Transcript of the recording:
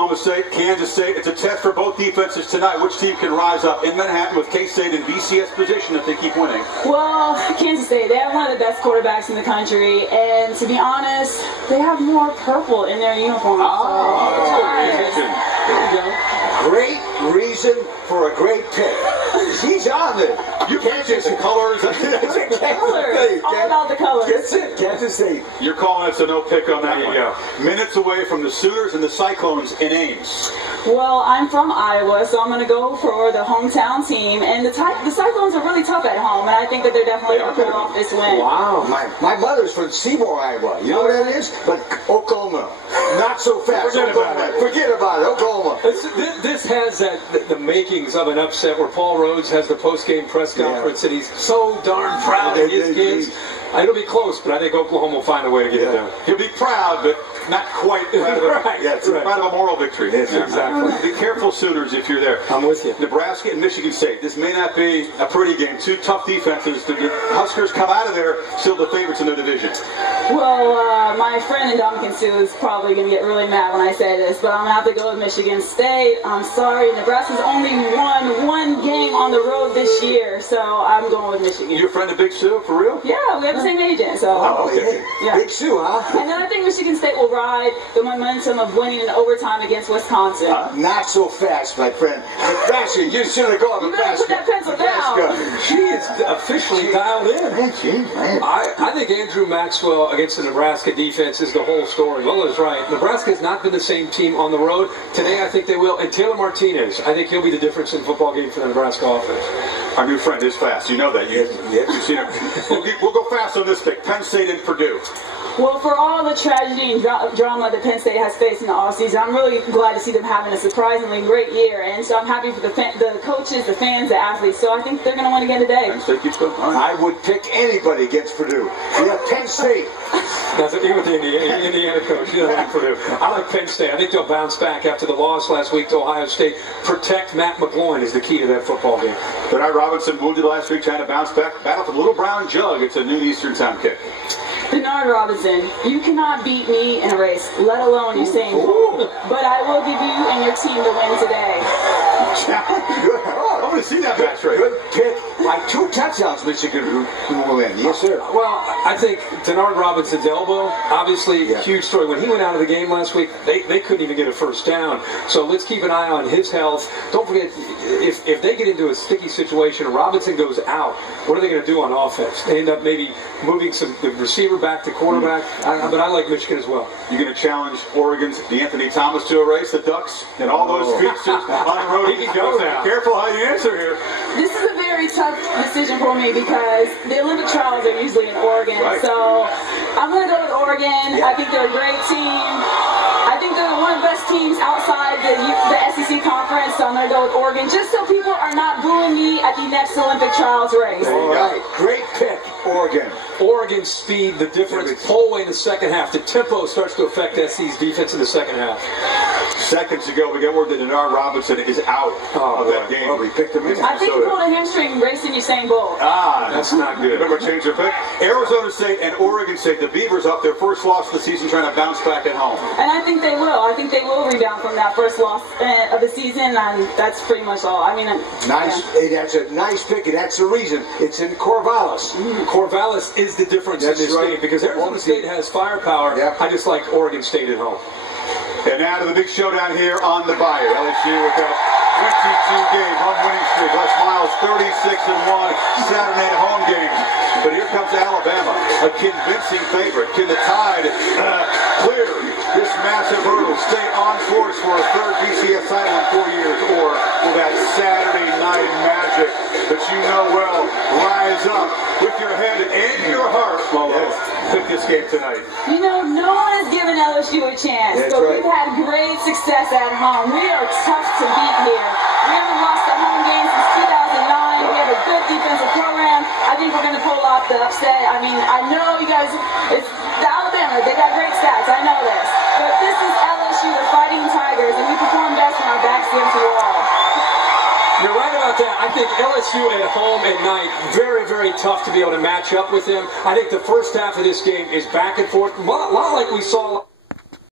Oklahoma State, Kansas State. It's a test for both defenses tonight. Which team can rise up in Manhattan with K-State in BCS position if they keep winning? Well, Kansas State, they have one of the best quarterbacks in the country, and to be honest, they have more purple in their uniform. Great reason for a great pick. He's on it. You can't get the colors. Colors. All about the colors. That's it. Kansas State. You're calling us a no pick on that There one. you go. Minutes away from the Sooners and the Cyclones in Ames. Well, I'm from Iowa, so I'm going to go for the hometown team. And the Cyclones are really tough at home, and I think that they're definitely going to pull off this win. Wow. My mother's from Seymour, Iowa. You know where that is? But Oklahoma. Not so fast. Forget about it. Oklahoma. This has the makings of an upset where Paul Rhodes has the post-game press conference and he's so darn proud of his kids. It'll be close, but I think Oklahoma will find a way to get it done. He'll be proud, but not quite proud of it. Right. It's proud of a moral victory. Yes, exactly. Be careful, Sooners, if you're there. I'm with you. Nebraska and Michigan State. This may not be a pretty game. Two tough defenses. The Huskers come out of there still the favorites in their division. Well, my friend Ndamukong Suh is probably going to get really mad when I say this, but I'm going to have to go with Michigan State. I'm sorry. Nebraska's only won one game on the road this year, so I'm going with Michigan. You a friend of Big Sue, for real? Yeah, we have the same agent, so. Oh, okay. Yeah. Big Sue, huh? And then I think Michigan State will ride the momentum of winning in overtime against Wisconsin. Not so fast, my friend. Nebraska, you should have gone You better put that pencil down. She is officially dialed in. I think Andrew Maxwell against the Nebraska defense is the whole story. Lola's right. Nebraska has not been the same team on the road. Today, I think they will. And Taylor Martinez, I think he'll be the difference in the football game for the Nebraska offense. Our new friend is fast. You know that. You've seen him. We'll go fast on this pick. Penn State and Purdue. Well, for all the tragedy and drama that Penn State has faced in the offseason, I'm really glad to see them having a surprisingly great year. And so I'm happy for the coaches, the fans, the athletes. So I think they're going to win again today. Penn State keeps going. I would pick anybody against Purdue. Yeah, Penn State. That's it, even with the Indiana coach. You know, Purdue. I like Penn State. I think they'll bounce back after the loss last week to Ohio State. Protect Matt McGloin is the key to that football game. Bernard Robinson wounded last week, trying to bounce back. Battle for the Little Brown Jug. It's a noon Eastern time kick. Bernard Robinson, you cannot beat me in a race, let alone Usain Bolt. But I will give you and your team the win today. Good. I want to see that match right. Good pick. Like 2 touchdowns, Michigan will win. Yes, sir. Well, I think Bernard Robinson's elbow, obviously a huge story. When he went out of the game last week, they couldn't even get a first down. So let's keep an eye on his health. Don't forget, if they get into a sticky situation and Robinson goes out, what are they going to do on offense? They end up maybe moving the receiver back to quarterback. But I like Michigan as well. You're going to challenge Oregon's DeAnthony Thomas to a race, the Ducks, and all those speeches on the road. He goes out. Careful how you answer here. This is a very tough decision for me because the Olympic trials are usually in Oregon. Right. So I'm going to go with Oregon. I think they're a great team. I think they're one of the best teams outside the SEC conference, so I'm going to go with Oregon, just so people are not booing me at the next Olympic trials race. All right. Great pick, Oregon. Oregon speed, the difference, pull away in the second half. The tempo starts to affect SC's defense in the second half. Seconds ago, we got word that Bernard Robinson is out of that game. Oh, we picked him in. I think he pulled a hamstring racing Usain Bolt. That's not good. Remember, change their pick. Arizona State and Oregon State, the Beavers up their first loss of the season, trying to bounce back at home. And I think they will. I think they will rebound from that first loss of the season, and that's pretty much all. I mean, nice. Yeah. That's a nice pick, and that's the reason. It's in Corvallis. Corvallis is the difference in this game because Arizona State has firepower. I just like Oregon State at home. And now to the big showdown here on the Bayou. LSU with that 22-game home winning streak. Les Miles 36-1 Saturday night home games. But here comes Alabama, a convincing favorite. Can the Tide clear this massive hurdle, stay on course for a third BCS title in 4 years, or will that Saturday night magic that you know well rise up with your head and your heart? Well, pick this game tonight. You know, no one has given LSU a chance. That's so right. we've had great success at home. We are tough to beat here. We haven't lost a home game since 2009. We have a good defensive program. I think we're going to pull off the upset. I mean, I know you guys, it's Alabama. They got great stats. I know this. But this is LSU, the Fighting Tigers, and we perform best when our backs against the wall. You're right about that. I think LSU at home at night, very, very tough to be able to match up with them. I think the first half of this game is back and forth, a lot like we saw